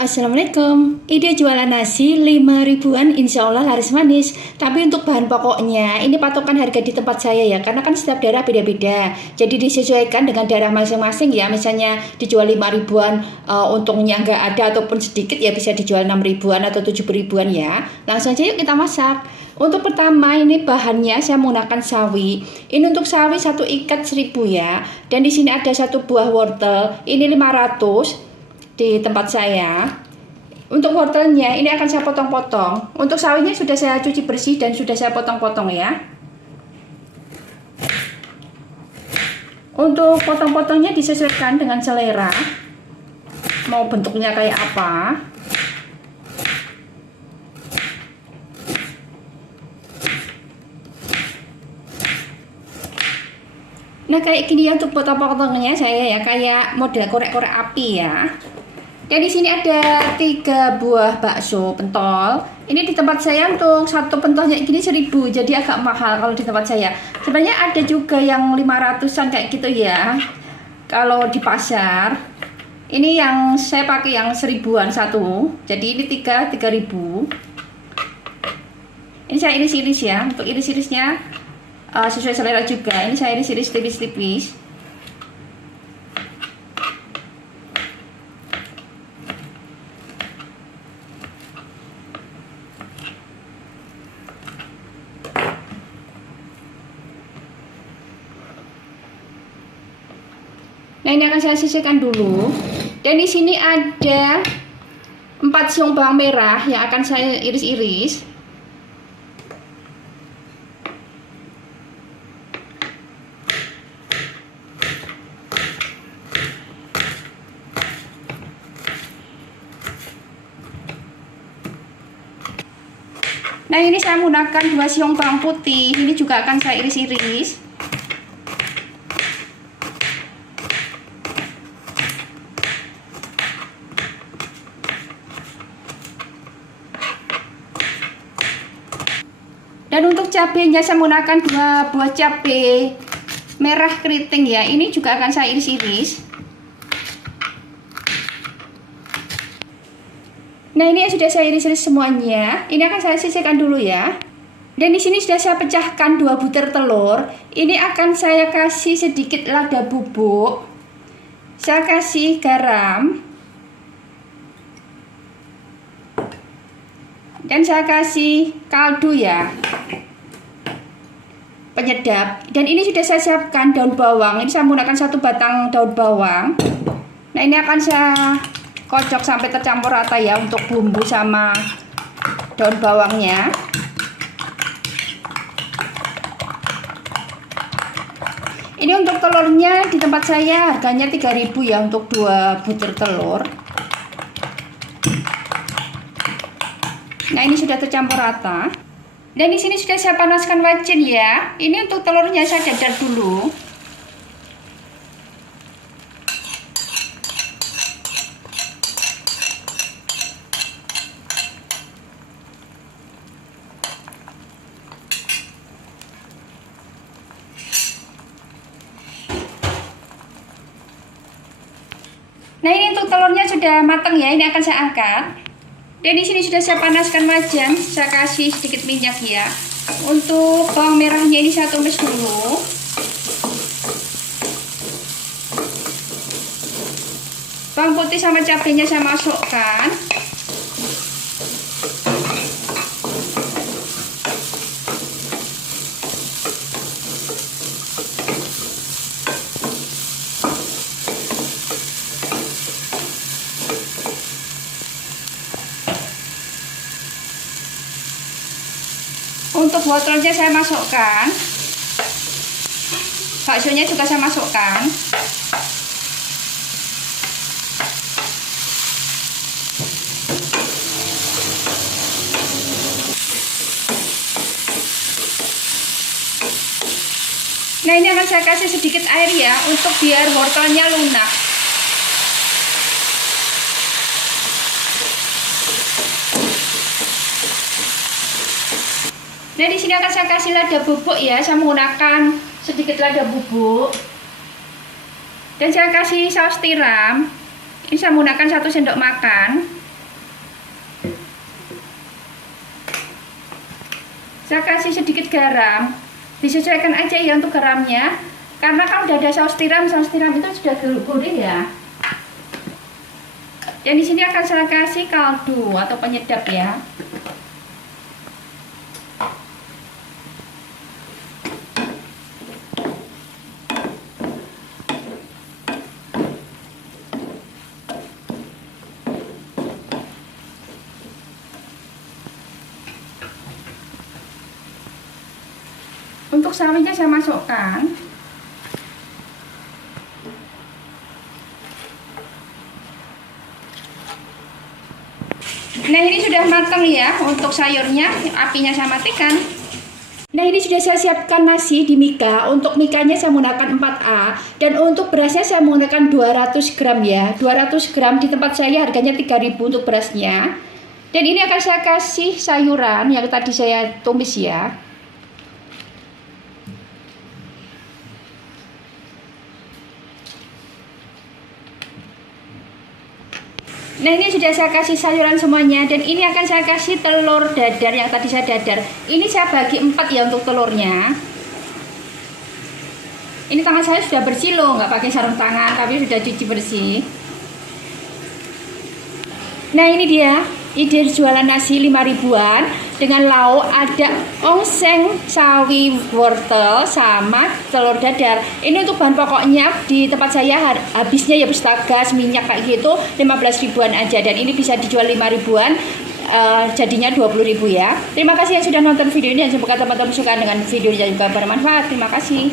Assalamualaikum. Ide jualan nasi 5 ribuan insya Allah laris manis. Tapi untuk bahan pokoknya ini patokan harga di tempat saya ya, karena kan setiap daerah beda-beda. Jadi disesuaikan dengan daerah masing-masing ya. Misalnya dijual 5 ribuan, untungnya nggak ada ataupun sedikit ya bisa dijual 6 ribuan atau 7 ribuan ya. Langsung aja yuk kita masak. Untuk pertama ini bahannya saya menggunakan sawi. Ini untuk sawi 1 ikat 1000 ya. Dan di sini ada 1 buah wortel. Ini 500 di tempat saya. Untuk wortelnya ini akan saya potong-potong. Untuk sawinya sudah saya cuci bersih dan sudah saya potong-potong ya. Untuk potong-potongnya disesuaikan dengan selera, mau bentuknya kayak apa. Nah kayak gini ya untuk potong-potongnya saya ya, kayak model korek-korek api ya. Dan di sini ada 3 buah bakso pentol. Ini di tempat saya untuk satu pentolnya gini 1000, jadi agak mahal kalau di tempat saya. Sebenarnya ada juga yang 500-an kayak gitu ya. Kalau di pasar, ini yang saya pakai yang 1000-an satu. Jadi ini 3.000. Ini saya iris-iris ya. Untuk iris-irisnya sesuai selera juga. Ini saya iris-iris tipis-tipis. Nah ini akan saya sisihkan dulu. Dan di sini ada 4 siung bawang merah yang akan saya iris-iris. Nah ini saya menggunakan 2 siung bawang putih. Ini juga akan saya iris-iris. Dan untuk cabenya saya menggunakan 2 buah cabai merah keriting ya. Ini juga akan saya iris-iris. Nah ini sudah saya iris-iris semuanya. Ini akan saya sisihkan dulu ya. Dan di sini sudah saya pecahkan 2 butir telur. Ini akan saya kasih sedikit lada bubuk. Saya kasih garam. Dan saya kasih kaldu ya, penyedap. Dan ini sudah saya siapkan daun bawang. Ini saya menggunakan 1 batang daun bawang. Nah ini akan saya kocok sampai tercampur rata ya untuk bumbu sama daun bawangnya. Ini untuk telurnya di tempat saya harganya 3.000 ya untuk 2 butir telur. Nah ini sudah tercampur rata. Dan di sini sudah saya panaskan wajan ya. Ini untuk telurnya saya dadar dulu. Nah ini untuk telurnya sudah matang ya. Ini akan saya angkat. Dan di sini sudah saya panaskan wajan, saya kasih sedikit minyak ya. Untuk bawang merahnya ini saya tumis dulu. Bawang putih sama cabenya saya masukkan. Untuk wortelnya saya masukkan. Baksonya juga saya masukkan. Nah ini akan saya kasih sedikit air ya, untuk biar wortelnya lunak. Nah di sini akan saya kasih lada bubuk ya, saya menggunakan sedikit lada bubuk. Dan saya kasih saus tiram. Ini saya menggunakan 1 sendok makan. Saya kasih sedikit garam, disesuaikan aja ya untuk garamnya, karena kan udah ada saus tiram itu sudah gurih ya. Dan di sini akan saya kasih kaldu atau penyedap ya. Untuk sawinya saya masukkan. Nah, ini sudah matang ya untuk sayurnya, apinya saya matikan. Nah, ini sudah saya siapkan nasi di mika. Untuk mikanya saya menggunakan 4A, dan untuk berasnya saya menggunakan 200 gram ya. 200 gram di tempat saya harganya 3.000 untuk berasnya. Dan ini akan saya kasih sayuran yang tadi saya tumis ya. Nah, ini sudah saya kasih sayuran semuanya, dan ini akan saya kasih telur dadar yang tadi saya dadar. Ini saya bagi 4 ya untuk telurnya. Ini tangan saya sudah bersih loh, nggak pakai sarung tangan, tapi sudah cuci bersih. Nah, ini dia ide jualan nasi 5 ribuan dengan lauk, ada ongseng, sawi, wortel, sama telur dadar. Ini untuk bahan pokoknya di tempat saya habisnya ya gas, minyak kayak gitu 15 ribuan aja, dan ini bisa dijual 5 ribuan, jadinya 20.000 ya. Terima kasih yang sudah nonton video ini, dan semoga teman-teman suka dengan video yang juga bermanfaat. Terima kasih.